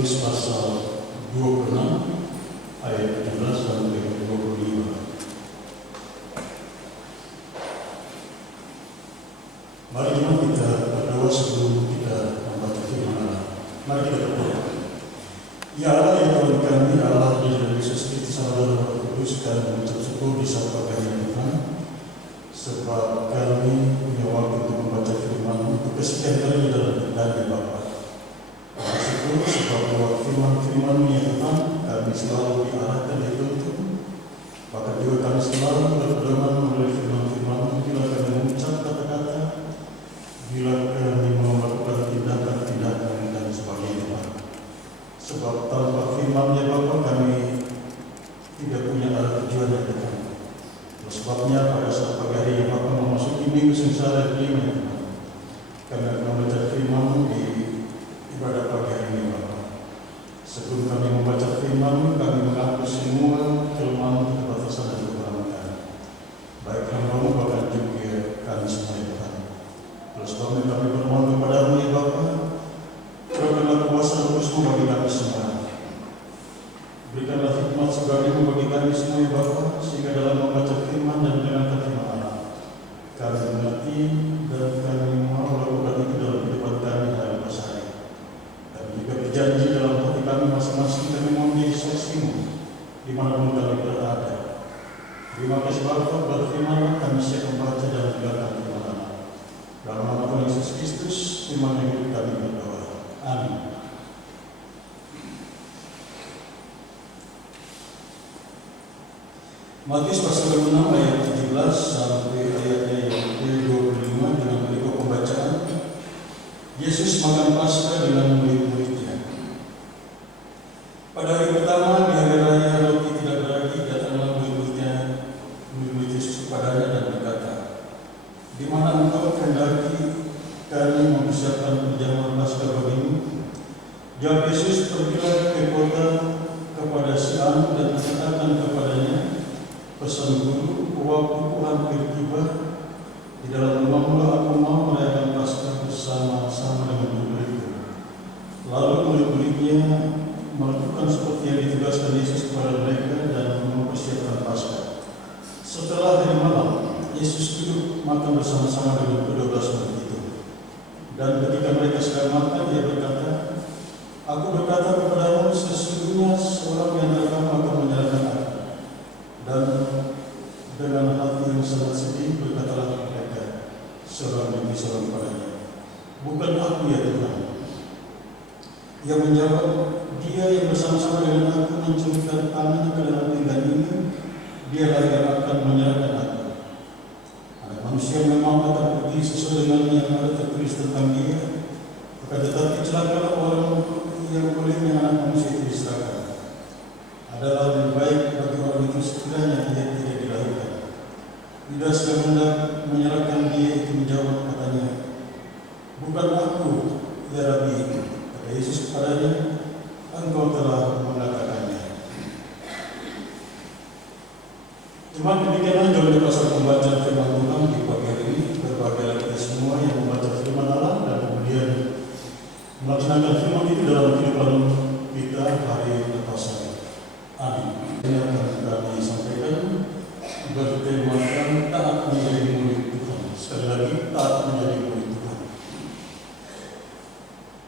Matius pasal 26 ayat 17 sampai 25. Mari kita berdoa sebelum kita membaca firman Allah. Mari kita berdoa. Ya Allah, ya Tuhan kami, Allah dan Yesus Kristus, Allah dan Roh Kudus, kami mengucap syukur di saat pagi Tuhan, sebab kami punya waktu untuk membaca firman untuk kesekian kali dalam kami Bapa. Bersyukur sebab lewat firman-firman ya Tuhan, kami selalu diarahkan dituntun, bahkan juga kami selalu berpedoman melalui firman-firman. Bila kami mengucap kata-kata, bila kami melakukan tindakan-tindakan dan sebagainya, sebab tanpa firman ya Bapa kami tidak punya arah tujuan yang Tuhan. Sebabnya pada saat pagi hari yang Bapa memasuki minggu sengsara kelima ya Tuhan, kami akan membaca firman di ibadah pagi hari ini Bapa. Sebelum kami membaca firman, kami menghapus semua kelemahan, keterbatasan dan kekurangan kami, baik hamba-Mu bahkan juga kami semua ya Tuhan. Terus kami bermohon kepada-Mu ya Bapa, berikanlah kuasa Roh-Mu bagi kami semua. Berikanlah hikmat sebagaimana bagi kami semua ya Bapa, sehingga dalam membaca firman dan mendengarkan firman Allah, kami mengerti dan kami mau lakukan itu dalam kehidupan kami hari hari. Kami juga berjanji dalam hati kami masing-masing kami mau menjadi saksi-Mu dimanapun kami berada. Terima kasih Bapa, berfirman kami siap membaca dan mendengarkan firman Allah. Dalam nama Tuhan Yesus Kristus, firman yang hidup kami berdoa. Amin. Matius pasal 26 ayat 17 sampai ayatnya yang ke-25 dengan berikut pembacaan. Yesus makan Paskah dengan murid-muridnya. Pada hari pertama di hari raya roti tidak beragi, datanglah murid Yesus kepadanya dan berkata, "Di mana engkau kehendaki kami mempersiapkan perjamuan Paskah bagimu?" Jawab Yesus, "Pergilah ke kota kepada si anu dan katakan kepadanya, pesan guru, waktuku hampir tiba. Di dalam rumahmu aku mau merayakan Paskah bersama-sama dengan murid-muridku." Lalu murid-muridnya melakukan seperti yang ditugaskan Yesus kepada mereka dan mempersiapkan Paskah. Setelah hari malam, Yesus duduk makan bersama-sama dengan ke-12 murid itu. Dan ketika mereka sedang makan, Dia berkata, "Aku berkata kepadamu, sesungguhnya seorang yang kamu akan menyerahkan aku." Dan dengan hati yang sangat sedih berkatalah mereka seorang demi seorang kepadanya, "Bukan aku ya Tuhan." Ia menjawab, "Dia yang bersama-sama dengan aku mencurahkan tangannya ke dalam pinggan ini, dialah yang akan menyerahkan aku. Anak manusia memang akan pergi sesuai dengan yang ada tertulis tentang dia, akan tetapi celakalah orang yang bolehnya anak manusia itu diserahkan. Adalah lebih baik bagi orang itu sekiranya dia tidak dilahirkan." Yudas yang hendak menyerahkan dia itu menjawab, katanya, "Bukan aku, ya Rabbi." Kata Yesus kepadanya, "Engkau telah mengatakannya." Cuma demikianlah jauh pasal pembacaan firman Tuhan di pagi hari ini. Berbahagialah kita semua yang membaca firman Allah dan kemudian melaksanakan firman itu dalam kehidupan kita hari lepas hari. Amin. Ini akan kami sampaikan bertemakan taat menjadi murid Tuhan. Sekali lagi, taat menjadi murid Tuhan.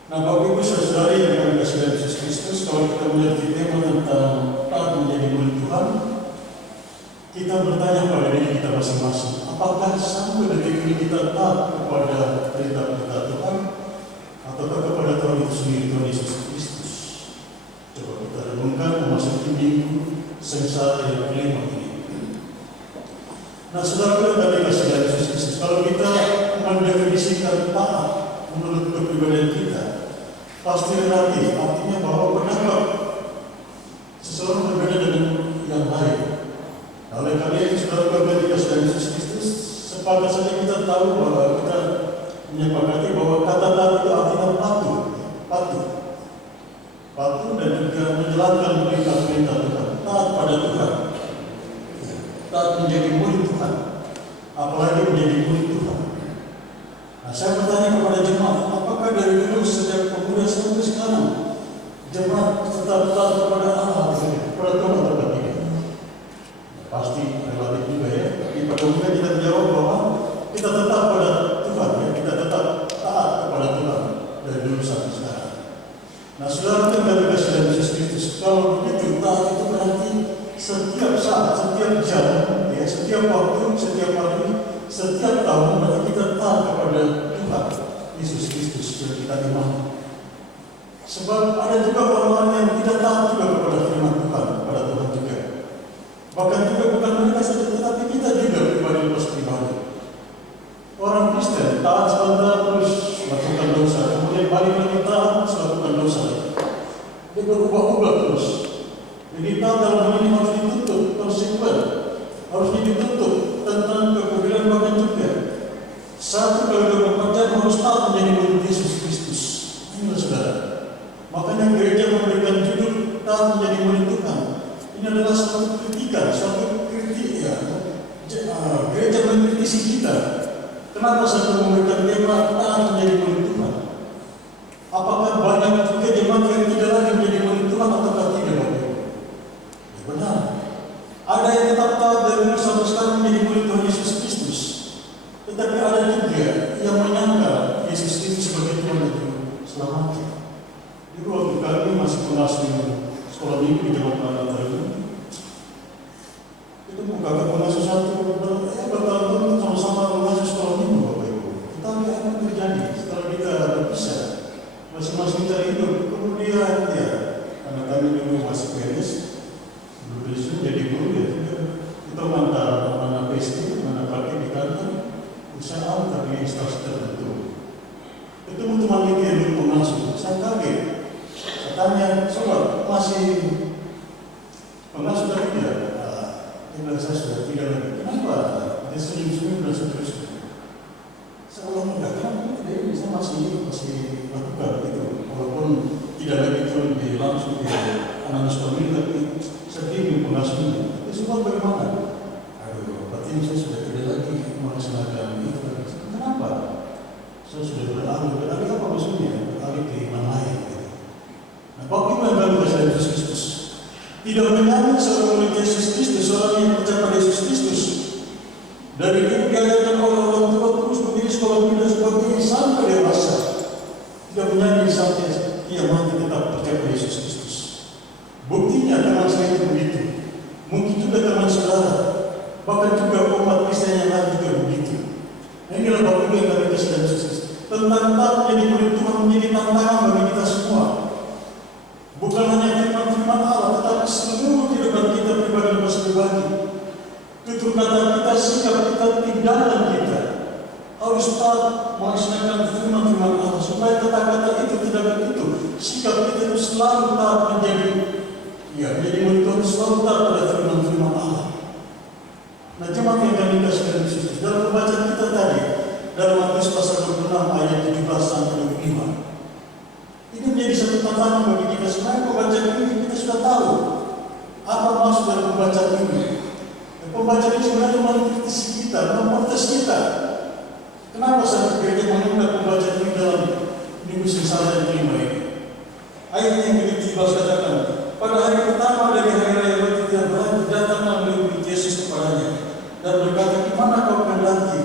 Nah, Bapak Ibu saudari yang kami kasih dalam Yesus Kristus, kalau kita mengerti tema tentang taat menjadi murid Tuhan, kita bertanya pada diri kita masing-masing, apakah sampai detik ini kita taat kepada perintah-perintah Tuhan ataukah kepada Tuhan itu sendiri, Tuhan Yesus Kristus? Coba kita renungkan memasuki minggu sengsara yang kelima ini. Nah, saudara kami kasih dari Yesus Kristus, kalau kita mendefinisikan taat menurut kepribadian kita, pasti relatif, artinya bahwa pendapat seseorang berbeda dengan yang lain. Oleh karena itu, saudara kami kasih dari Yesus Kristus, sepakat saja kita tahu bahwa kita menyepakati bahwa kata taat itu artinya patuh dan juga menjalankan perintah-perintah Tuhan, taat pada Tuhan, taat menjadi murid Tuhan, apalagi menjadi murid Tuhan. Nah, saya bertanya kepada jemaat, apakah dari dulu sejak pemuda sampai sekarang jemaat Nah, saudara kami kasih dalam Yesus Kristus. Kalau begitu, taat itu berarti setiap saat, setiap jam, ya, setiap waktu, setiap hari, setiap tahun berarti kita taat kepada Tuhan Yesus Kristus yang kita imani. Sebab ada juga orang-orang yang tidak taat juga kepada firman Tuhan, kepada Tuhan juga. Bahkan juga bukan mereka saja, tetapi kita juga pribadi. Orang Kristen taat sebentar terus melakukan dosa, kemudian balik lagi taat melakukan dosa. Dia berubah-ubah terus. Jadi taat dalam hal ini harus dituntut konsekuen, harus dituntut tentang kepedulian bahkan juga. Satu kali 24 jam harus taat menjadi murid Yesus Kristus. Inilah saudara. Makanya gereja memberikan judul taat menjadi murid Tuhan. Ini adalah suatu kritikan, suatu kritik ya. Gereja mengkritisi kita. Kenapa saya memberikan tema taat menjadi murid Tuhan? Apakah banyak juga jemaat yang tidak lagi menjadi murid Tuhan atau tidak? Ya benar. Ada yang tetap taat dari dulu sampai sekarang menjadi murid Tuhan Yesus Kristus. Tetapi ada juga yang menyangka Yesus Kristus sebagai Tuhan dan Juru Selamat. Dulu waktu kami masih pengasuh sekolah minggu di Jawa Barat itu bukan pengasuh satu bertahun-tahun sama-sama pengasuh sekolah minggu Bapak Ibu. Tetapi apa yang terjadi setelah kita berpisah, masing-masing cari hidup, kemudian ya karena kami dulu masih PNS, belum jadi guru ya, kita mana PST, mana pakai di kantor, usaha tapi instansi tertentu. Itu teman ini yang dulu pengasuh, saya kaget. Saya tanya, sobat masih pengasuh atau tidak? Dia saya sudah tidak lagi. Kenapa? Dia senyum-senyum dan seterusnya. Saya ulang enggak, kenapa dia bisa masih lakukan itu, walaupun tidak lagi turun di langsung di anak sekolah ini, tapi sedih pengasuhnya. Tapi semua bagaimana? Aduh, berarti saya sudah tidak lagi melaksanakan itu. Kenapa? Saya sudah beralih apa maksudnya? Beralih ke iman lain. Nah, Bapak yang kami kasih Yesus Kristus tidak menyambut seorang murid Yesus Kristus, seorang yang percaya pada Yesus Kristus. Dari itu diajarkan oleh orang tua terus berdiri sekolah minggu dan sebagainya sampai dewasa. Tidak menyanyi sampai ia mati tetap percaya pada Yesus Kristus. Buktinya teman saya itu begitu. Mungkin juga teman saudara, bahkan juga umat Kristen yang lain juga begitu. Nah, inilah Bapak Ibu yang kami kasih dalam Yesus Kristus. Tentang taat menjadi murid Tuhan menjadi tantangan bagi kita semua. Bukan hanya firman-firman Allah, tetapi seluruh kehidupan kita pribadi. Tutur kata kita, sikap kita, tindakan kita harus taat melaksanakan firman-firman Allah supaya kata-kata itu tidak begitu. Sikap kita itu selalu taat menjadi murid Tuhan, selalu taat pada firman-firman Allah. Nah, jemaat yang kami kasih dalam Yesus, dalam pembacaan kita tadi dalam Matius pasal 26 ayat 17 sampai 25. Ini menjadi satu tantangan bagi kita. Sebenarnya pembacaan ini kita sudah tahu apa maksud dari pembacaan ini. Dan pembacaan ini sebenarnya mengkritisi kita, memprotes kita. Kenapa sampai gereja mengangkat pembacaan ini dalam minggu sengsara yang kelima ini? Ayat yang ke-17 katakan, pada hari pertama dari hari raya Roti Tidak Berhenti datanglah murid Yesus kepadanya dan berkata, di mana kau kehendaki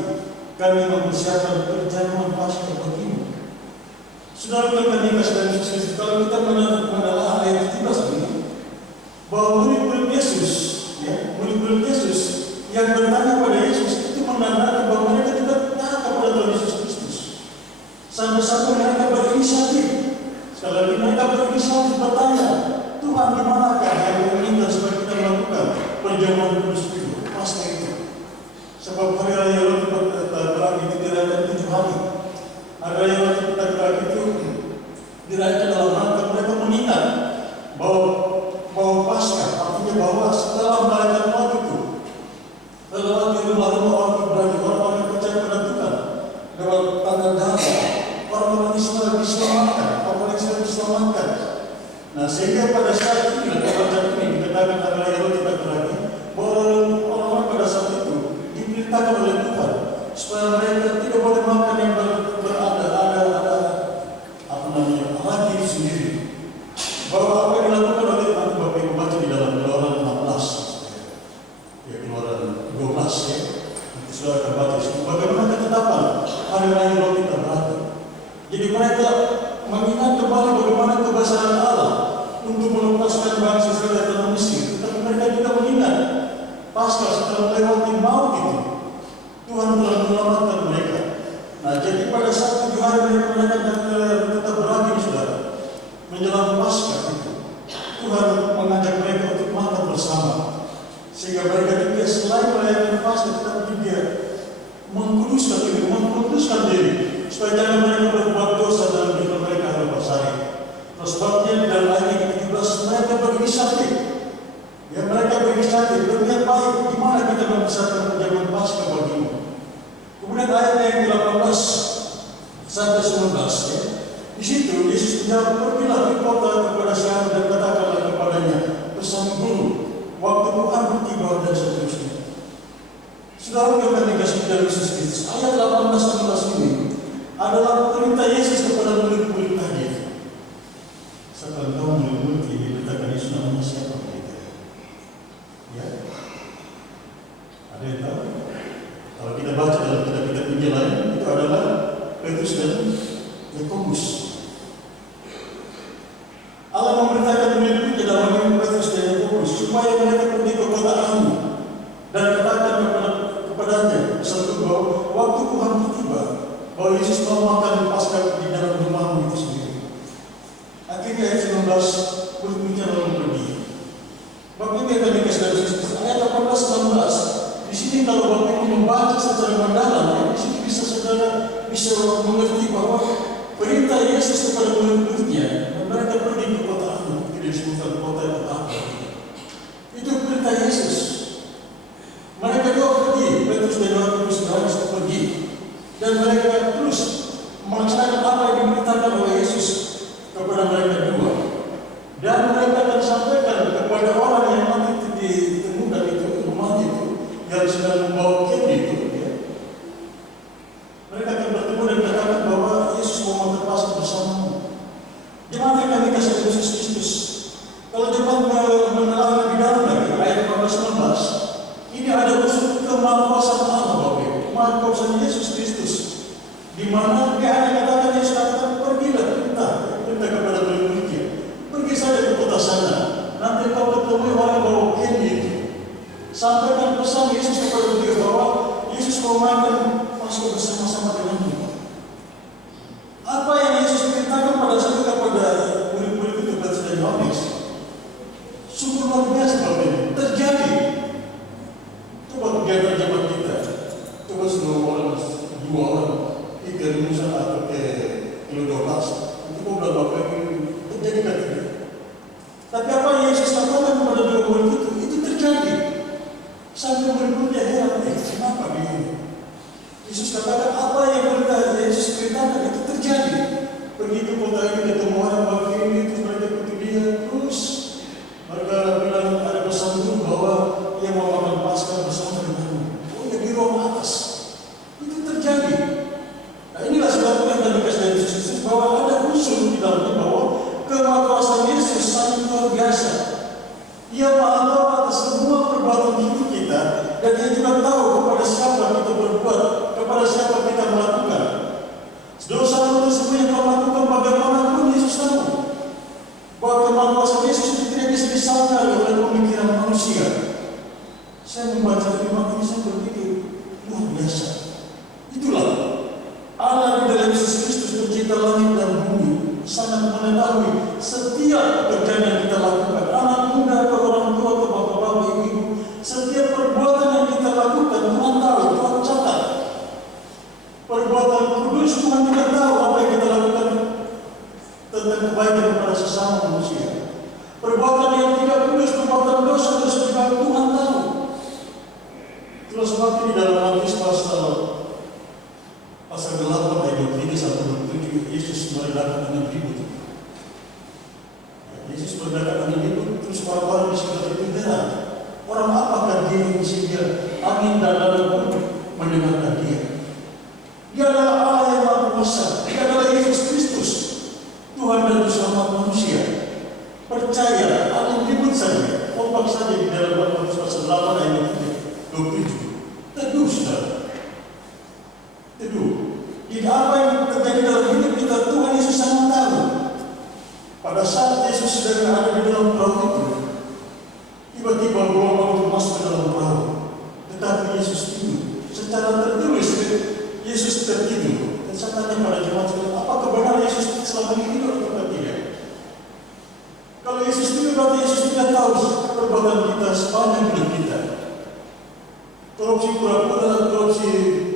kami mempersiapkan perjamuan Paskah bagimu? Saudara kami kasih dalam Yesus Kristus, kalau kita menelaah ayat 17 ini, bahwa murid-murid Yesus, murid-murid Yesus yang bertanya pada Yesus itu menandakan bahwa mereka tidak taat kepada Tuhan Yesus Kristus. Sampai-sampai mereka berinisiatif. Sekali lagi mereka berinisiatif bertanya, Tuhan di manakah yang menginginkan supaya kita melakukan perjamuan kudus itu, Paskah itu? Sebab hari raya Roti Berhenti itu dirayakan 7 hari. Hari raya Roti Berhenti itu dirayakan dalam rangka mereka mengingat bahwa Paskah, artinya bahwa setelah merayakan waktu itu, lewat di rumah-rumah orang Ibrani, orang-orang yang percaya pada Tuhan, lewat tanggal darah, orang-orang Israel diselamatkan, orang-orang Israel diselamatkan. Nah, sehingga pada saat ini, pada ini dikatakan hari raya Roti Berhenti, bahwa orang-orang pada saat itu diperintahkan oleh Tuhan supaya mereka tidak boleh makan yang ragil sendiri. Bahwa apa yang dilakukan oleh nanti Bapak Ibu baca di dalam Keluaran 16, Keluaran 12 ya. Nanti saudara akan baca bagaimana ketetapan hari raya Roti Berhenti. Jadi mereka mengingat kembali bagaimana kebesaran Allah untuk melepaskan bangsa Israel dari tanah Mesir. Tetapi mereka juga mengingat pasca setelah melewati maut itu, Tuhan telah menyelamatkan mereka. Nah, jadi pada saat 7 hari mereka tetap berlagi, saudara, menjelang pasca itu, Tuhan mengajak mereka untuk makan bersama, sehingga mereka juga selain melayakan pasca, tetapi juga mengkuduskan diri, supaya jangan mereka berbuat dosa dalam hidup mereka lepas hari. Terus sebabnya di dalam ayat 17 mereka berinisiatif. Ya, mereka berinisiatif berniat baik, gimana kita membesarkan perjamuan Paskah bagimu. Kemudian ayat yang ke-18 sampai 19, ya. Di situ Yesus menjawab, pergilah ke kota kepada Syahar dan katakanlah kepadanya, pesan guru, waktu Tuhan tiba dan seterusnya. Saudara yang kami kasih dari Yesus Kristus, ayat 18-19 ini adalah perintah Yesus kepada murid-murid tadi. Setelah tahu murid-murid ini letakkan Yesus namanya siapa kita? Ya, ada yang tahu? Kalau kita baca dalam kitab-kitab Injil lain, itu adalah Petrus dan Yakobus. Allah memerintahkan murid-murid dalam Petrus dan Yakobus supaya mereka pergi ke kota Anu dan katakan kepadanya pesan bahwa waktu Tuhan tiba, bahwa Yesus mau makan Paskah di dalam rumahmu itu sendiri. Akhirnya ayat 19 murid-muridnya lalu pergi. Bapak Ibu yang kami kasih dari Yesus, ayat 18-19. Di sini kalau Bapak Ibu membaca secara mendalam, ya, di sini saudara bisa mengerti bahwa perintah Yesus kepada murid-muridnya, mereka pergi ke kota Anu, tidak disebutkan kota yang apa. Itu perintah Yesus. Mereka juga pergi, Petrus dan Yakobus harus pergi, dan mereka terus melaksanakan apa yang diberitakan oleh Yesus kepada mereka dua. Dan mereka akan sampaikan kepada orang yang nanti ditemukan itu, rumah itu, yang sedang membawa kem itu, ya. Mereka akan bertemu dan katakan bahwa Yesus mau makan Paskah bersamamu. Jemaat yang kami kasih Yesus Kristus, kalau jemaat menelaah lebih dalam lagi, ayat 18-19, ini ada unsur kemahakuasaan Allah, Bapak Ibu, kemahakuasaan Yesus Kristus, di mana dia hanya katakan, Yesus katakan, pergilah, perintah kepada murid-muridnya, pergi saja ke kota sana, nanti kau ketemu orang bawa kem itu, sampaikan pesan Yesus kepada dia bahwa Yesus mau makan Paskah bersama-sama denganmu. Apa yang Yesus perintahkan pada saat kepada murid-murid itu, Petrus dan Yohanes, sungguh luar biasa, Bapak Ibu, terjadi. Coba kegiatan zaman kita, coba semua orang, 2 orang, 3 rumusan atau kilo 12, itu kau bilang Bapak Ibu, terjadi kan tidak? Tapi apa yang Yesus katakan kepada dua murid itu terjadi. Sampai murid-muridnya heran, kenapa begini? Yesus katakan apa yang Yesus perintahkan itu terjadi. Pergi ke kota ini, ketemu orang begini, terus mereka ikuti dia, terus mereka bilang ada pesan itu bahwa ia mau makan Paskah bersama denganmu. Oh ya, di ruang atas. Itu terjadi. Nah, inilah sebabnya yang kami kasih dari Yesus bahwa ada unsur di dalamnya bahwa kemahakuasaan Yesus sangat luar biasa. Ia maha tahu atas semua perbuatan hidup kita, dan dia juga tahu kepada siapa kita berbuat, kepada siapa kita melakukan. Dosa tersebut yang kau lakukan bagaimanapun Yesus tahu. Bahwa kemahakuasaan Yesus itu tidak bisa disangkal oleh pemikiran manusia. Saya membaca firman ini, saya berpikir luar biasa. Itulah Allah di dalam Yesus Kristus pencipta langit dan bumi sangat mengetahui setiap pekerjaan yang kita lakukan. Anak muda ke orang tua, ke bapak-bapak, ibu-ibu, setiap perbuatan yang kita lakukan Tuhan tahu, Tuhan catat. Perbuatan kudus Tuhan juga tahu apa yang kita lakukan tentang kebaikan kepada sesama manusia. Perbuatan yang tidak kudus, perbuatan dosa juga Tuhan tahu. Itulah sebabnya di dalam Matius pasal 8 ayat 23 sampai 27 Yesus merendahkan anak ribut. Yesus merendahkan anak ribut, terus orang-orang di sekitar itu heran. Orang apakah dia yang sehingga angin dan laut pun mendengarkan dia? Dia adalah Allah yang Maha Kuasa. Dia adalah Yesus Kristus, Tuhan dan Selamat manusia. Percaya, angin ribut saja, ombak saja di dalam Matius pasal 8 ayat 27. Teduh, saudara. Teduh. Jadi apa yang terjadi dalam hidup kita, Tuhan Yesus sangat tahu. Pada saat Yesus sedang ada di dalam perahu itu, tiba-tiba gelombang itu masuk ke dalam perahu. Tetapi Yesus tidur. Secara tertulis, Yesus tertidur. Dan saya tanya pada jemaat sekalian, apakah benar Yesus selama ini tidur atau tidak? Kalau Yesus tidur, berarti Yesus tidak tahu perbuatan kita sepanjang hidup kita. Korupsi pura-pura, korupsi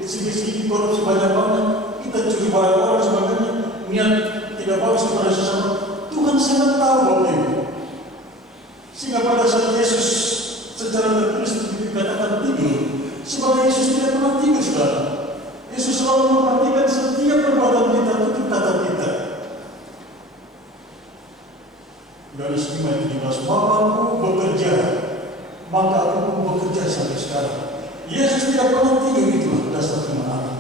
sedikit-sedikit, korupsi banyak-banyak, kita curi barang orang sebagainya, niat tidak bagus kepada sesama. Tuhan sangat tahu bahwa itu. Sehingga pada saat Yesus secara tertulis dikatakan tidur, sebagai Yesus tidak pernah tidur, saudara. Yesus selalu memperhatikan setiap perbuatan kita, tutur kata kita. Yohanes 5:17, Bapa-Ku bekerja, maka aku pun bekerja sampai sekarang. Yesus tidak pernah tidur, itulah dasar firman Allah.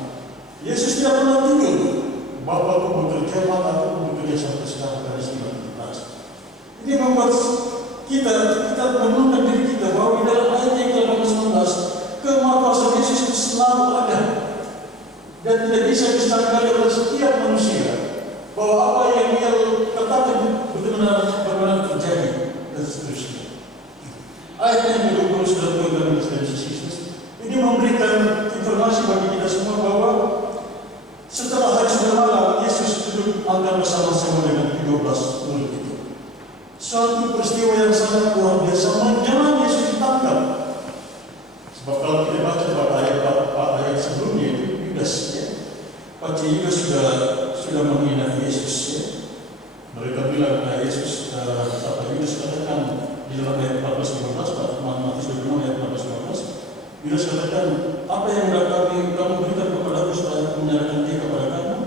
Yesus tidak pernah tidur. Bapa-Ku bekerja, maka aku pun bekerja sampai sekarang. Dari 19. Ini membuat kita menurunkan diri kita bahwa di dalam ayat yang ke-19, kemahkuasaan Yesus itu selalu ada dan tidak bisa disangkali oleh setiap manusia bahwa apa yang dia katakan benar-benar terjadi dan seterusnya. Ayat yang ke-20 sudah Tuhan dan Yesus ini memberikan informasi bagi kita semua bahwa setelah hari sudah malam, Yesus duduk makan bersama-sama dengan 13 murid itu. Suatu peristiwa yang sangat luar biasa menjelang Yesus ditangkap. Sebab kalau kita baca pada ayat sebelumnya itu Yudas, ya. Baca Yudas sudah menghina Yesus, ya. Mereka bilang kepada Yesus, Yudas katakan di dalam ayat 14-15, Matius 26 ayat 14-15, Yudas katakan, apa yang kamu berikan kepada aku supaya aku menyerahkan dia kepada kamu?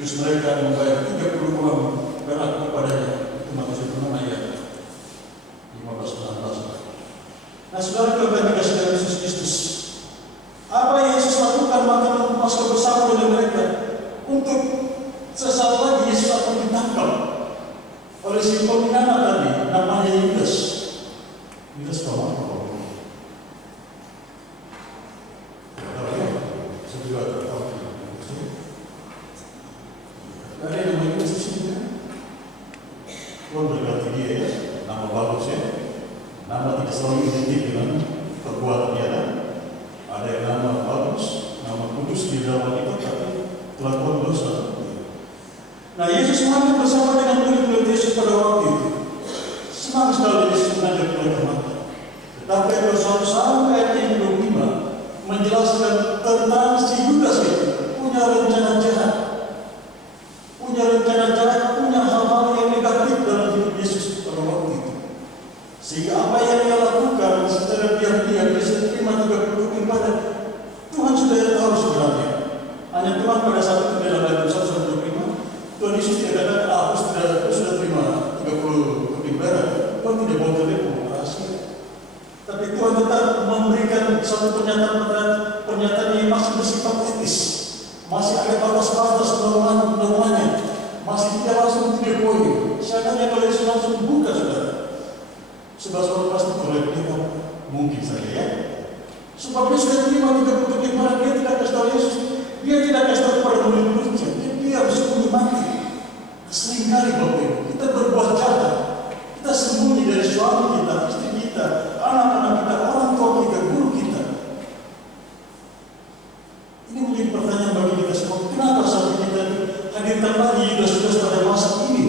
Terus mereka membayar 30 uang perak kepadanya. Itu Matius 26 ayat 15-16. Nah, saudara kekasih dalam Yesus Kristus, apa yang Yesus lakukan makan Paskah bersama dengan mereka untuk sesaat lagi Yesus akan ditangkap oleh si pengkhianat tadi, namanya Yudas. Yudas tahu apa? Saya juga tak tahu. Ada yang namanya Yudas di sini. Tuhan berkati dia, ya. Nama bagus, ya. Nama tidak selalu identik dengan perbuatan dia. Ada yang nama bagus, nama kudus di dalam kita, tapi kelakuan dosa. Nah, Yesus makan bersama dengan murid-murid Yesus pada waktu itu. Senang sekali Yesus mengajak mereka makan. Tetapi ada suatu ayat yang 25 menjelaskan tentang si Yudas itu punya rencana jahat, punya hal-hal yang negatif dalam hidup Yesus pada waktu itu. Sehingga apa yang dia lakukan secara diam-diam, dia terima 30 ibadah. Tuhan sudah tahu sebenarnya. Hanya Tuhan pada saat itu dalam ayat 1-25, Tuhan Yesus tidak katakan, aku sudah terima 30 ibadah. Tuhan tidak bawa terlihat rahasia. Tapi Tuhan tetap memberikan satu pernyataan yang masih bersifat etis. Masih ada batas-batas normanya. Masih tidak langsung tidak poin. Seandainya kalau Yesus langsung buka, saudara. Sebab pasti terlihat mungkin saja, ya. Sebab dia sudah terima 30 ibadah, dia tidak kasih tahu Yesus. Dia tidak kasih tahu kepada murid-muridnya. Dia harus sembunyi mati. Seringkali Bapak Ibu, kita berbuat jahat. Kita sembunyi dari suami kita, istri kita, anak-anak kita, orang tua kita, guru kita. Ini menjadi pertanyaan bagi kita semua. Kenapa sampai kita hadirkan lagi Yudas pada masa ini?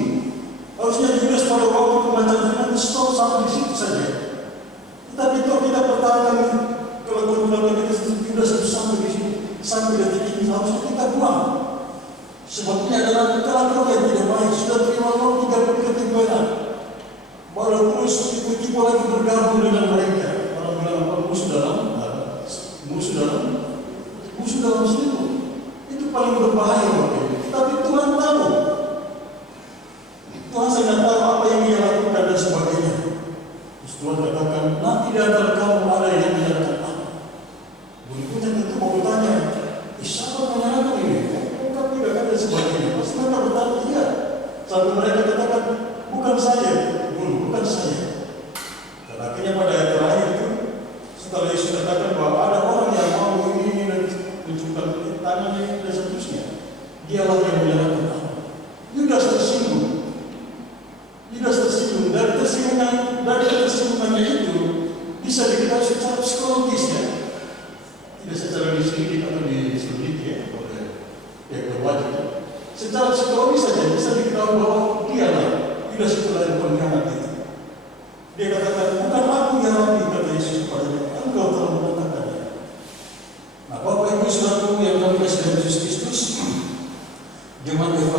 Harusnya Yudas pada waktu pembacaan firman stop sampai di situ saja. Tetapi kalau kita pertahankan kelakuan kita Yudas itu sampai di sini, sampai detik ini harusnya kita buang. Sebab ini adalah kelakuan yang tidak baik. Sudah terima Allah 30 ketimbang. Baru terus tiba-tiba lagi bergabung dengan mereka. Orang bilang apa? Musuh dalam selingkuh. Itu paling berbahaya, Bapak Ibu. Tapi Tuhan tahu. Tuhan sangat tahu apa yang dia lakukan dan sebagainya. Terus Tuhan katakan, nanti di antara kamu ada yang menyalahkan aku. Berikutnya tentu mau bertanya, siapa menyalahkan ini? Bukan tidak kan dan sebagainya. Pasti mereka bertanya, iya. Sampai mereka katakan, bukan saya. Bukan saya. Dan akhirnya pada ayat terakhir itu, setelah Yesus katakan bahwa ada orang yang mau ini dan menunjukkan tangannya dan seterusnya, dialah yang menyalahkan aku. Yudas tersinggung.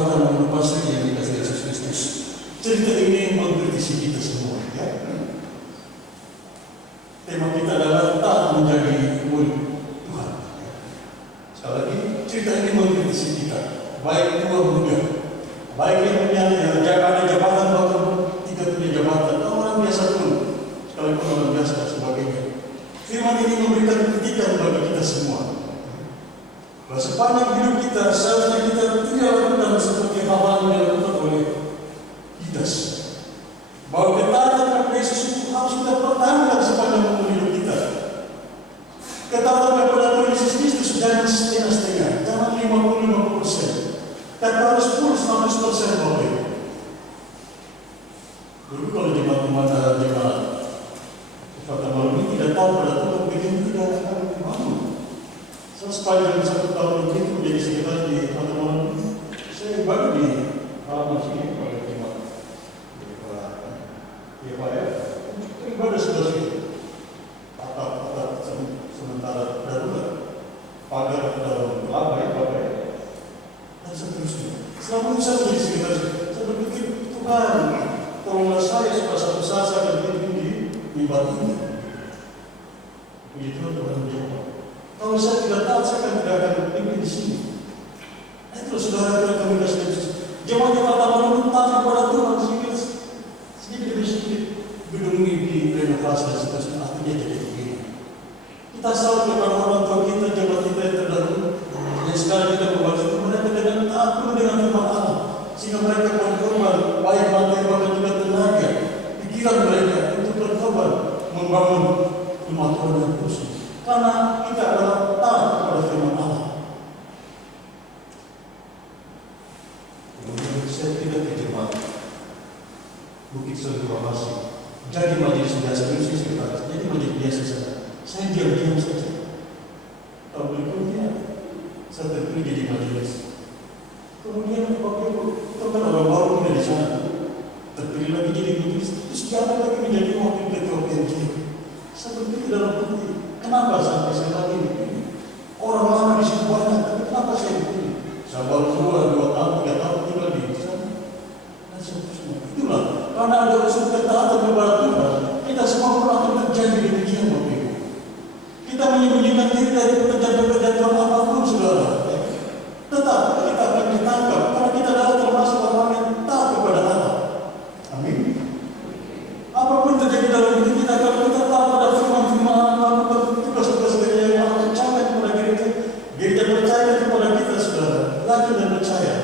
kesempatan mengupas yang dikasih Yesus Kristus. Cerita ini mengkritisi kita semua, ya. Tema kita adalah tak menjadi murid Tuhan. Sekali lagi, cerita ini mengkritisi kita, baik tua muda, baik yang punya ada jabatan, bahkan tidak punya jabatan, orang biasa pun, sekalipun orang biasa dan sebagainya. Firman ini memberikan kritikan bagi kita semua. Bahwa sepanjang hidup kita, seharusnya kita tidak lakukan seperti hal-hal yang dilakukan oleh Yudas. Bahwa ketaatan kepada Yesus itu harus kita pertahankan sepanjang umur hidup kita. Ketaatan kepada Tuhan Yesus Kristus jangan setengah-setengah, jangan 50-50%. Tapi harus full 100% Bapak. Dulu kalau jemaat Kota Baru ini tidak tahu pada Tuhan begini tidak akan bangun. Sepanjang 1 tahun itu menjadi sekitar di Kota Baru ini, saya baru di halaman sini pada jemaat. Ya Pak ya, ibadah sudah sih. Atap sementara darurat, pagar dalam kelapa ya Bapak ya, dan seterusnya. Selama itu saya menjadi sekitar, saya berpikir Tuhan, tolonglah saya supaya satu saat saya akan pimpin di batu ini. Begitu Tuhan menjawab. Kalau saya tidak taat, saya tidak akan pimpin di sini. Itu saudara kami kasih jemaat Kota Baru taat kepada Tuhan sedikit demi sedikit gedung ini direnovasi dan seterusnya. Artinya jadi begini. Kita selalu kepada orang tua kita, jemaat kita yang terdahulu, yang sekarang kita membuat itu mereka dengan taat penuh dengan firman Allah, sehingga mereka berkorban baik materi bahkan juga tenaga, pikiran mereka untuk berkorban membangun rumah Tuhan yang khusus. Karena kita adalah taat kepada firman Allah. Kemudian saya tidak ke jemaat Bukit Selawasi. Jadi majelis biasa, itu sekretaris. Jadi majelis biasa saja. Saya diam-diam saja. Tahun berikutnya saya terpilih jadi majelis. Kemudian Bapak Ibu, teman orang baru pindah di sana, terpilih lagi jadi majelis. Terus siapa lagi menjadi wakil ketua PMJ? Saya berpikir dalam hati, kenapa sampai saya lagi dipilih? Orang lama di situ banyak, tapi kenapa saya dipilih? Saya baru 2 tahun, 3 tahun tinggal di sana. Dan seterusnya. Itulah, karena ada unsur ketaatan kepada Tuhan, kita semua pun akan terjadi demikian Bapak Ibu. Kita menyembunyikan diri dari pekerjaan-pekerjaan Tuhan apapun saudara. Tetap kita akan ditangkap karena kita adalah termasuk orang yang taat kepada Allah. Amin. Apapun terjadi dalam hidup kita, kalau kita taat pada firman-firman Allah, tugas-tugas gereja yang Allah percayakan kepada gereja, gereja percaya kepada kita saudara, yakin dan percaya.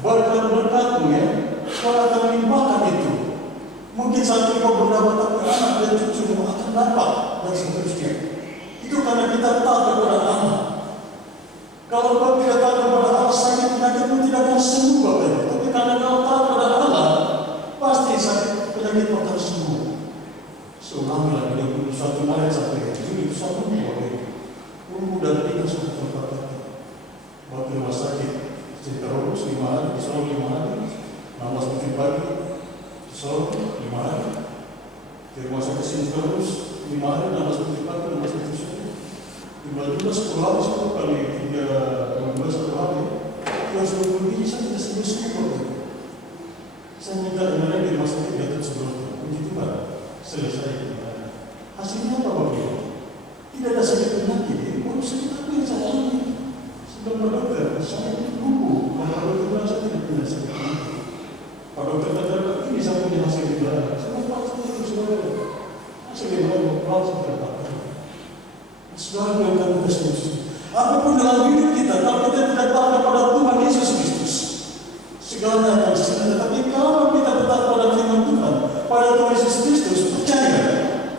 Berkat-berkatmu ya, Tuhan akan limpahkan itu. Mungkin saat ini kau belum dapat anak dan cucu akan dapat dan seterusnya. Itu karena kita taat kepada Allah. Kalau kau tidak taat kepada Allah, sakit penyakitmu tidak akan sembuh Bapak Ibu. Tapi karena kau taat kepada Allah, pasti sakit penyakit akan sembuh. Seulangilah 21 ayat sampai 71 Bapak Ibu. Umur dan tinggal suatu tempat waktu rumah sakit cerita Robus 5 hari, di Solo 5 hari, 16 pagi pagi, di Solo 5 hari, di rumah sakit sini terus 5 hari, 16 pagi, 16 sore. Tiba-tiba 10 hari, 10 kali 3, 12 hari, 310 biji saya tidak sembuh-sembuh. Saya minta kemarin di rumah sakit Gatot Subroto, puji Tuhan, selesai. Hasilnya apa Bapak Ibu? Tidak ada sakit penyakit, baru sakit apa yang saya alami? Sebelum Pak Dokter, saya lupa, Pak Dokter bilang saya tidak punya sakit penyakit. Pak Dokter kata, ini saya punya hasil di darah. Saya mau itu saudara. Hasil di darah, langsung terdapat. Saudara yang kami kasih. Apapun dalam hidup kita, kalau kita tidak taat kepada Tuhan Yesus Kristus, segalanya akan sirna. Tapi kalau kita tetap pada firman Tuhan, pada Tuhan Yesus Kristus, percaya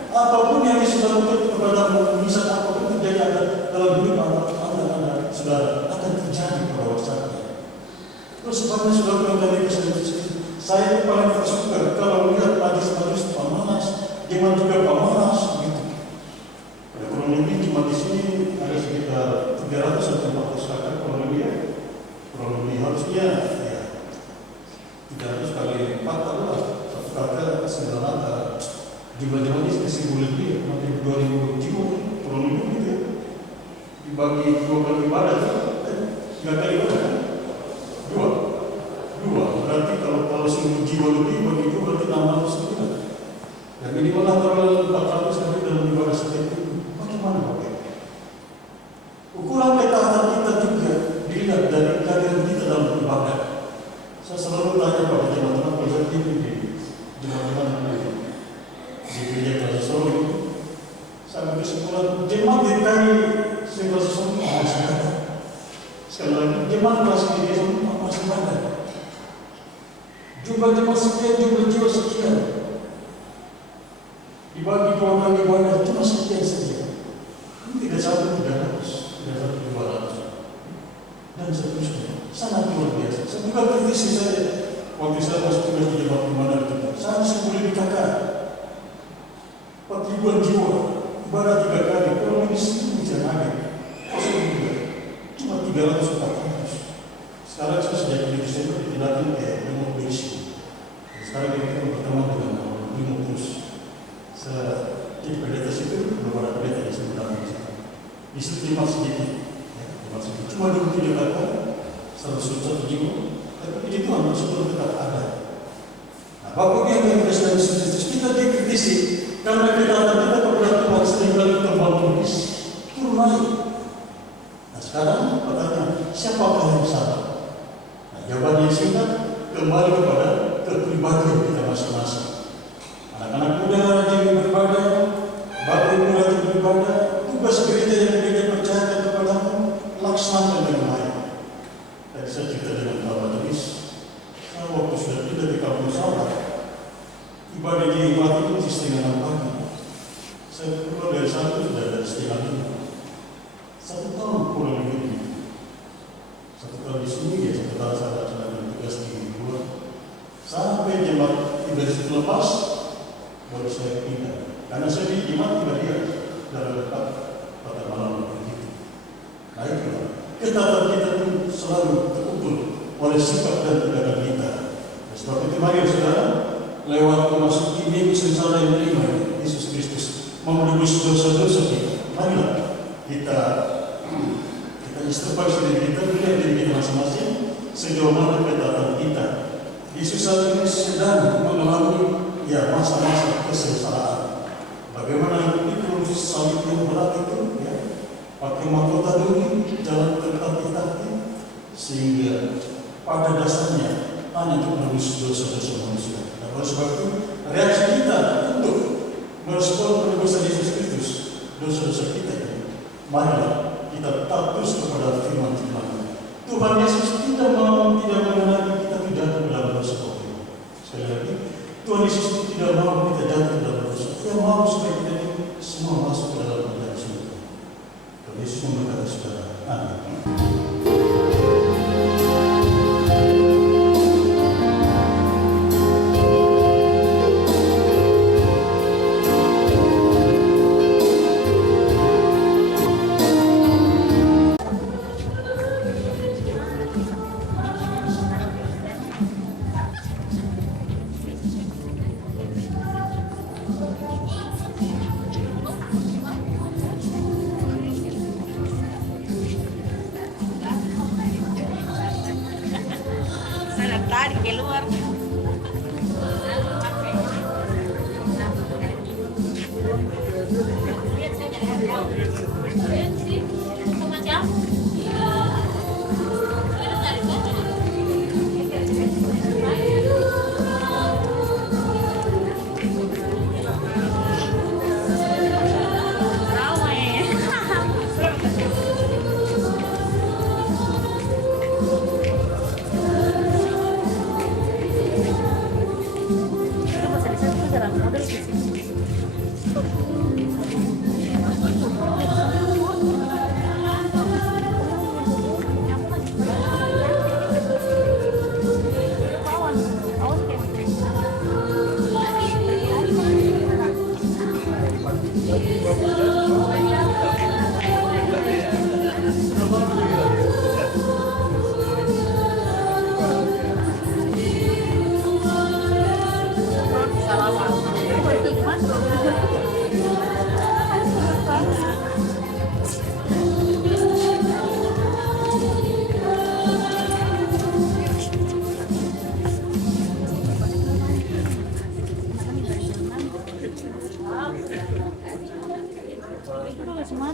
apapun yang Yesus lakukan kepadamu, bisa apapun terjadi dalam hidup Anda, saudara, akan terjadi pada waktunya. Terus sebabnya saudara yang kami kasih, saya paling tak suka kalau lihat majlis-majlis pemanas, jemaat juga pemanas, gitu. Kurang lebih cuma di sini ada sekitar 300 sampai 400 kakak kurang lebih harusnya ya 300 kali 4 adalah satu kakak 9 angka. Jumlah-jumlah ini sekitar 1000 lebih, hampir 2000 jiwa kurang lebih gitu ya. Dibagi 2 kali ibadah, 3 kali ibadah kan? 2 Kalau jiwa lebih begitu berarti tambah 9. Ya minimal antara 400 sampai dalam ibadah setiap itu. Bagaimana Bapak? Ukuran ketaatan kita juga dilihat dari kehadiran kita dalam ibadah. Saya selalu tanya pada teman-teman kalau di teman-teman di gereja Kelas Solo itu, sampai kesimpulan jemaat DKI segala sesuatu masih ada. Sekali lagi jemaat kelas ini semua masih ada. Jumlah jemaat sekian, jumlah jiwa sekian. Dibagi dua kali ibadah cuma sekian saja. Tidak sampai 300, tidak sampai 200, dan seterusnya. Sangat luar biasa. Saya bukan kritisi saja. Waktu saya masuk tugas di jemaat Pemandang kita, saya boleh dikatakan 4.000-an jiwa, ibadah 3 kali, kurang lebih 1.000 jemaat. Kosong juga, cuma 300-400. Sekarang saya sejak di Desember ditindakin mau berisi. Sekarang kita berteman dengan Limo Terus. Saya di pendeta situ, belum ada pendeta yang sebenarnya di situ. Di situ jemaat sedikit, cuma 23 kakak, 101 jiwa, tapi itu hampir sebelum tetap ada. Nah, Bapak yang Kristus kita dikritisi karena ketaatan kita kepada Tuhan seringkali terbatas, turun naik. Nah, sekarang pertanyaan, siapakah yang salah? Nah, jawabannya singkat, kembali kepada kepribadian kita masing-masing. Anak-anak muda rajin beribadah, Bapak Ibu rajin beribadah, tugas gereja yang gereja percayakan kepadamu, laksanakan dengan baik. Tadi saya cerita dengan Bapak Tulis, saya waktu sudah pindah di kampung sawah, ibadah di Ibadah itu di 5:30 pagi. Saya keluar dari sana sudah dari 4:30. 1 tahun kurang lebih. 1 tahun di sini ya, 1 tahun saya laksanakan tugas di luar. Sampai jemaat tiba di situ lepas, baru saya pindah. Karena saya di jemaat tiba dia dalam lepas pada malam begitu. Nah itulah ketaatan kita itu selalu terukur oleh sifat dan tindakan kita. Sebab itu mari saudara, lewat memasuki minggu sengsara yang kelima, Yesus Kristus menebus dosa-dosa kita. Marilah kita istighfar diri kita, melihat diri kita masing-masing sejauh mana ketaatan kita. Yesus saat ini sedang mengalami masa-masa kesengsaraan. Bagaimana itu salib yang berat itu, pakai mahkota dulu, jalan tertatih-tatih, sehingga pada dasarnya hanya untuk menebus dosa-dosa manusia. Dan oleh sebab itu, reaksi kita untuk merespon penebusan Yesus Kristus, dosa-dosa kita ini, marilah kita tatus kepada firman-Tuhan. Tuhan Yesus tidak mau, tidak mengenali kita jatuh dalam dosa itu. Sekali lagi, Tuhan Yesus tidak mau kita jatuh dalam dosa. Dia mau supaya kita ini semua masuk ke dalam kerajaan surga. Tuhan Yesus memberkati saudara. Amin.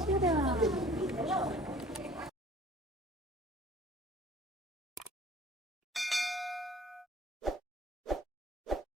Dadah.